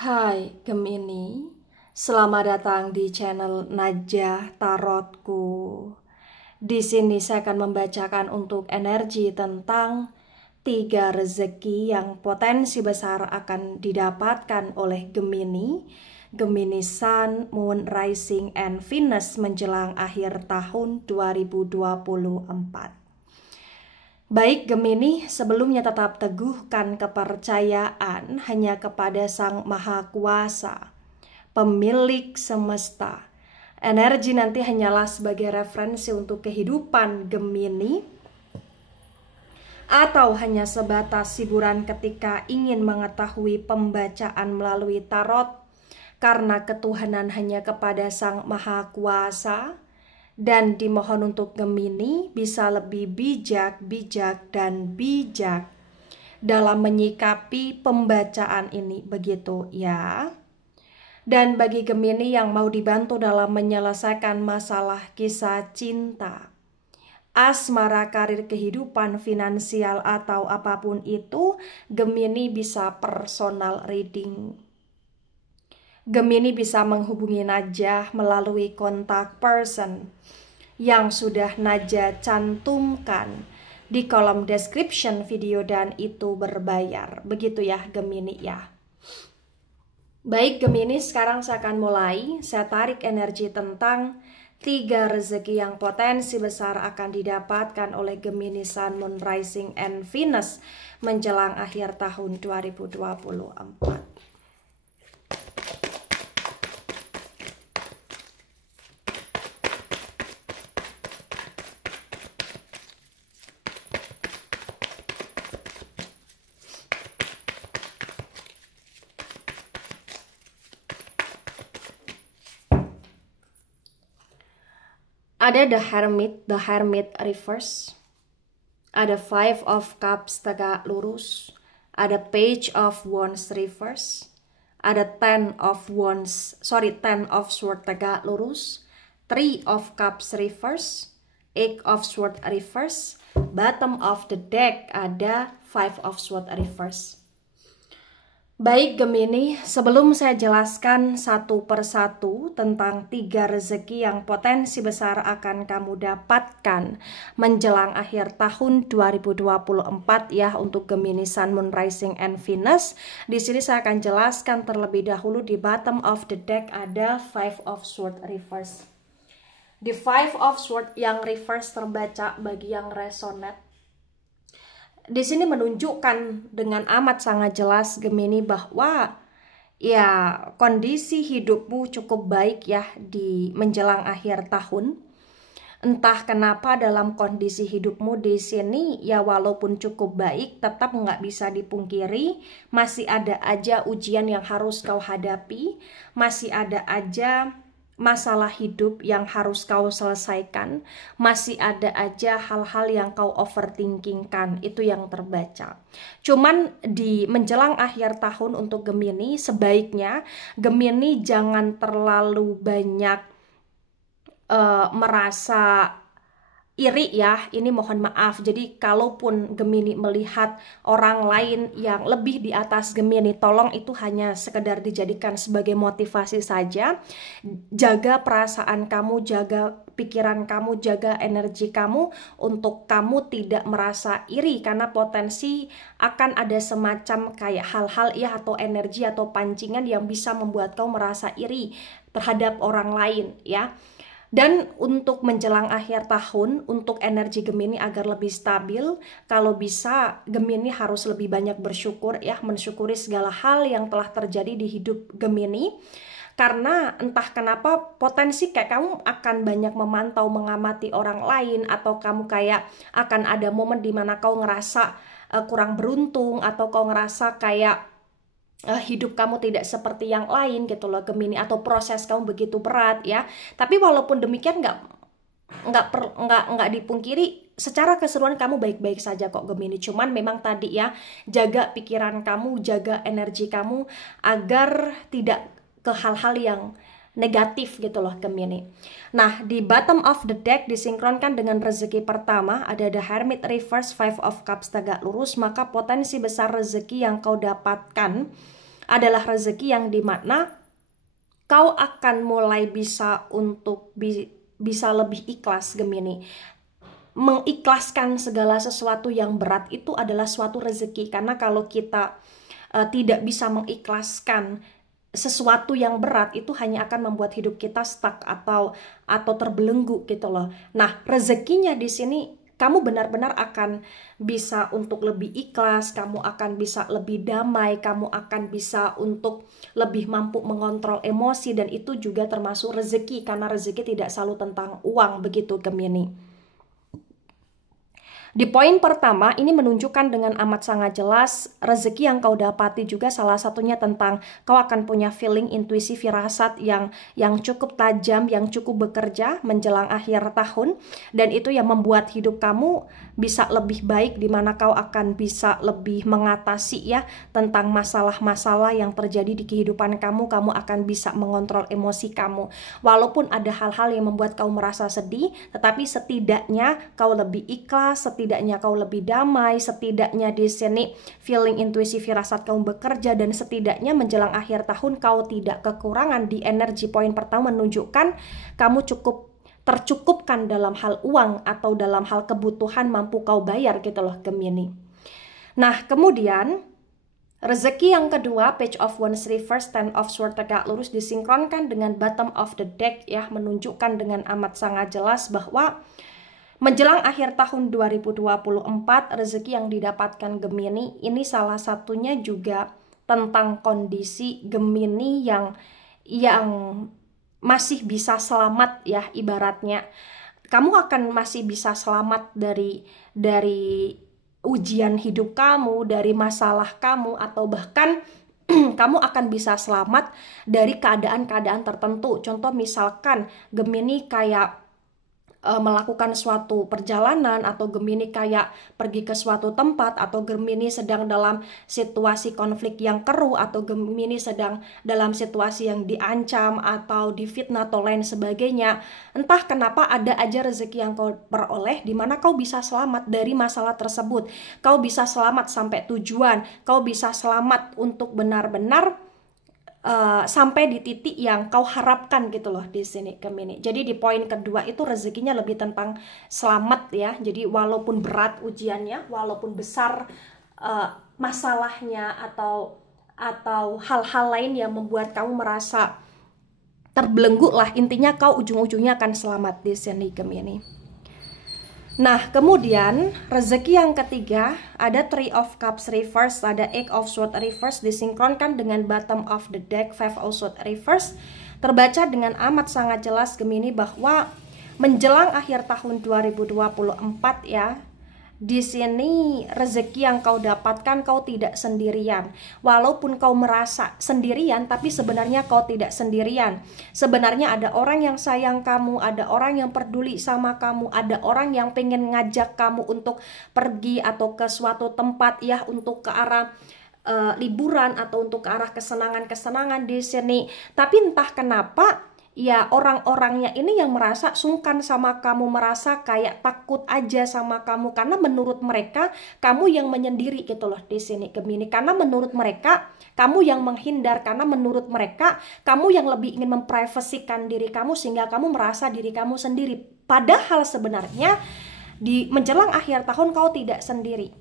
Hai Gemini, selamat datang di channel Najah Tarotku. Di sini saya akan membacakan untuk energi tentang 3 rezeki yang potensi besar akan didapatkan oleh Gemini, Gemini Sun, Moon, Rising, and Venus menjelang akhir tahun 2024. Baik Gemini, sebelumnya tetap teguhkan kepercayaan hanya kepada Sang Maha Kuasa, pemilik semesta. Energi nanti hanyalah sebagai referensi untuk kehidupan Gemini, atau hanya sebatas hiburan ketika ingin mengetahui pembacaan melalui tarot, karena ketuhanan hanya kepada Sang Maha Kuasa. Dan dimohon untuk Gemini bisa lebih bijak dalam menyikapi pembacaan ini, begitu ya. Dan bagi Gemini yang mau dibantu dalam menyelesaikan masalah kisah cinta, asmara, karir, kehidupan, finansial, atau apapun itu, Gemini bisa personal reading. Gemini bisa menghubungi Najah melalui kontak person yang sudah Najah cantumkan di kolom description video, dan itu berbayar. Begitu ya Gemini ya. Baik Gemini, sekarang saya akan mulai. Saya tarik energi tentang 3 rezeki yang potensi besar akan didapatkan oleh Gemini Sun, Moon, Rising, and Venus menjelang akhir tahun 2024. Ada the Hermit reverse, ada 5 of Cups tegak lurus, ada Page of Wands reverse, ada 10 of Swords tegak lurus, 3 of Cups reverse, 8 of Swords reverse, bottom of the deck ada 5 of Swords reverse. Baik Gemini, sebelum saya jelaskan satu persatu tentang 3 rezeki yang potensi besar akan kamu dapatkan menjelang akhir tahun 2024 ya untuk Gemini Sun, Moon, Rising, and Venus, di sini saya akan jelaskan terlebih dahulu di bottom of the deck ada 5 of Swords reverse. Di 5 of Swords yang reverse terbaca bagi yang resonate, di sini menunjukkan dengan amat sangat jelas Gemini bahwa ya kondisi hidupmu cukup baik ya di menjelang akhir tahun. Entah kenapa dalam kondisi hidupmu di sini ya walaupun cukup baik, tetap nggak bisa dipungkiri masih ada aja ujian yang harus kau hadapi, masih ada aja masalah hidup yang harus kau selesaikan, masih ada aja hal-hal yang kau overthinkingkan, itu yang terbaca. Cuman di menjelang akhir tahun untuk Gemini, sebaiknya Gemini jangan terlalu banyak merasa iri ya, ini mohon maaf. Jadi kalaupun Gemini melihat orang lain yang lebih di atas Gemini, tolong itu hanya sekedar dijadikan sebagai motivasi saja. Jaga perasaan kamu, jaga pikiran kamu, jaga energi kamu untuk kamu tidak merasa iri, karena potensi akan ada semacam kayak hal-hal ya atau energi atau pancingan yang bisa membuat kau merasa iri terhadap orang lain ya. Dan untuk menjelang akhir tahun, untuk energi Gemini agar lebih stabil, kalau bisa Gemini harus lebih banyak bersyukur ya, mensyukuri segala hal yang telah terjadi di hidup Gemini. Karena entah kenapa potensi kayak kamu akan banyak memantau, mengamati orang lain, atau kamu kayak akan ada momen dimana kau ngerasa kurang beruntung, atau kau ngerasa kayak hidup kamu tidak seperti yang lain gitu loh Gemini, atau proses kamu begitu berat ya. Tapi walaupun demikian nggak dipungkiri secara keseluruhan kamu baik-baik saja kok Gemini. Cuman memang tadi ya, jaga pikiran kamu, jaga energi kamu agar tidak ke hal-hal yang negatif gitu loh Gemini. Nah, di bottom of the deck disinkronkan dengan rezeki pertama ada the Hermit reverse, 5 of Cups tegak lurus, maka potensi besar rezeki yang kau dapatkan adalah rezeki yang dimana kau akan mulai bisa untuk bisa lebih ikhlas, Gemini. Mengikhlaskan segala sesuatu yang berat itu adalah suatu rezeki, karena kalau kita tidak bisa mengikhlaskan sesuatu yang berat, itu hanya akan membuat hidup kita stuck atau terbelenggu gitu loh. Nah, rezekinya di sini kamu benar-benar akan bisa untuk lebih ikhlas, kamu akan bisa lebih damai, kamu akan bisa untuk lebih mampu mengontrol emosi, dan itu juga termasuk rezeki, karena rezeki tidak selalu tentang uang, begitu Gemini. Di poin pertama, ini menunjukkan dengan amat sangat jelas rezeki yang kau dapati juga salah satunya tentang kau akan punya feeling, intuisi, firasat yang cukup tajam, yang cukup bekerja menjelang akhir tahun, dan itu yang membuat hidup kamu bisa lebih baik, dimana kau akan bisa lebih mengatasi ya tentang masalah-masalah yang terjadi di kehidupan kamu. Kamu akan bisa mengontrol emosi kamu. Walaupun ada hal-hal yang membuat kau merasa sedih, tetapi setidaknya kau lebih ikhlas, setidaknya kau lebih damai, setidaknya di sini feeling, intuisi, firasat kamu bekerja, dan setidaknya menjelang akhir tahun kau tidak kekurangan di energi. Poin pertama menunjukkan kamu cukup tercukupkan dalam hal uang atau dalam hal kebutuhan, mampu kau bayar gitu loh Gemini. Nah, kemudian rezeki yang kedua, Page of Wands reverse, Ten of Swords tegak lurus, disinkronkan dengan bottom of the deck ya, menunjukkan dengan amat sangat jelas bahwa menjelang akhir tahun 2024, rezeki yang didapatkan Gemini ini salah satunya juga tentang kondisi Gemini yang masih bisa selamat ya, ibaratnya kamu akan masih bisa selamat dari ujian hidup kamu, dari masalah kamu, atau bahkan kamu akan bisa selamat dari keadaan-keadaan tertentu. Contoh misalkan Gemini kayak melakukan suatu perjalanan, atau Gemini kayak pergi ke suatu tempat, atau Gemini sedang dalam situasi konflik yang keruh, atau Gemini sedang dalam situasi yang diancam atau difitnah atau lain sebagainya. Entah kenapa ada aja rezeki yang kau peroleh di mana kau bisa selamat dari masalah tersebut. Kau bisa selamat sampai tujuan, kau bisa selamat untuk benar-benar sampai di titik yang kau harapkan gitu loh di sini Gemini. Jadi di poin kedua itu rezekinya lebih tentang selamat ya. Jadi walaupun berat ujiannya, walaupun besar masalahnya atau hal-hal lain yang membuat kamu merasa terbelenggu lah, intinya kau ujung-ujungnya akan selamat di sini Gemini. Nah, kemudian rezeki yang ketiga ada Three of Cups reverse, ada Eight of Swords reverse, disinkronkan dengan bottom of the deck, Five of Swords reverse. Terbaca dengan amat sangat jelas Gemini bahwa menjelang akhir tahun 2024 ya, di sini rezeki yang kau dapatkan kau tidak sendirian. Walaupun kau merasa sendirian, tapi sebenarnya kau tidak sendirian. Sebenarnya ada orang yang sayang kamu, ada orang yang peduli sama kamu, ada orang yang pengen ngajak kamu untuk pergi atau ke suatu tempat ya, untuk ke arah liburan atau untuk ke arah kesenangan-kesenangan di sini. Tapi entah kenapa ya orang-orangnya ini yang merasa sungkan sama kamu, merasa kayak takut aja sama kamu, karena menurut mereka kamu yang menyendiri gitu loh di sini Gemini. Karena menurut mereka kamu yang menghindar, karena menurut mereka kamu yang lebih ingin memprivasikan diri kamu sehingga kamu merasa diri kamu sendiri. Padahal sebenarnya di menjelang akhir tahun kau tidak sendiri.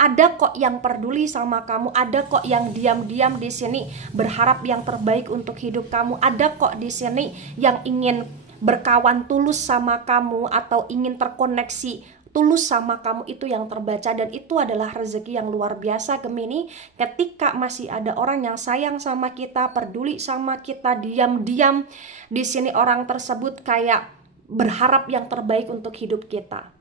Ada kok yang peduli sama kamu, ada kok yang diam-diam di sini berharap yang terbaik untuk hidup kamu, ada kok di sini yang ingin berkawan tulus sama kamu atau ingin terkoneksi tulus sama kamu. Itu yang terbaca, dan itu adalah rezeki yang luar biasa Gemini. Ketika masih ada orang yang sayang sama kita, peduli sama kita, diam-diam di sini orang tersebut kayak berharap yang terbaik untuk hidup kita.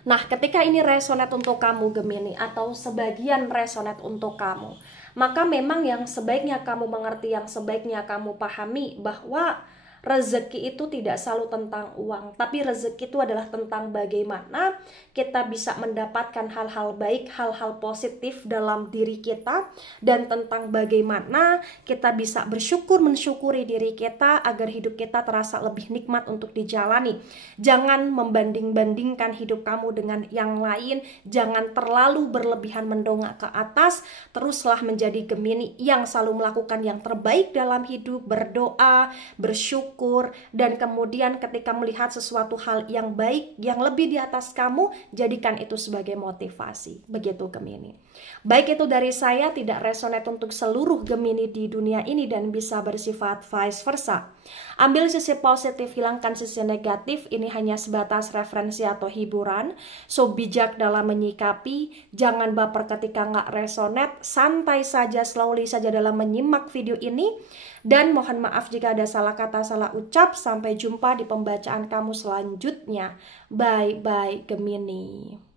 Nah, ketika ini resonate untuk kamu Gemini, atau sebagian resonate untuk kamu, maka memang yang sebaiknya kamu mengerti, yang sebaiknya kamu pahami bahwa rezeki itu tidak selalu tentang uang, tapi rezeki itu adalah tentang bagaimana kita bisa mendapatkan hal-hal baik, hal-hal positif dalam diri kita, dan tentang bagaimana kita bisa mensyukuri diri kita agar hidup kita terasa lebih nikmat untuk dijalani. Jangan membanding-bandingkan hidup kamu dengan yang lain, jangan terlalu berlebihan mendongak ke atas. Teruslah menjadi Gemini yang selalu melakukan yang terbaik dalam hidup, berdoa, bersyukur, dan kemudian ketika melihat sesuatu hal yang baik, yang lebih di atas kamu, jadikan itu sebagai motivasi. Begitu Gemini. Baik, itu dari saya, tidak resonate untuk seluruh Gemini di dunia ini dan bisa bersifat vice versa. Ambil sisi positif, hilangkan sisi negatif. Ini hanya sebatas referensi atau hiburan. So, bijak dalam menyikapi, jangan baper ketika nggak resonate, santai saja, slowly saja dalam menyimak video ini. Dan mohon maaf jika ada salah kata, salah ucap. Sampai jumpa di pembacaan kamu selanjutnya. Bye-bye Gemini.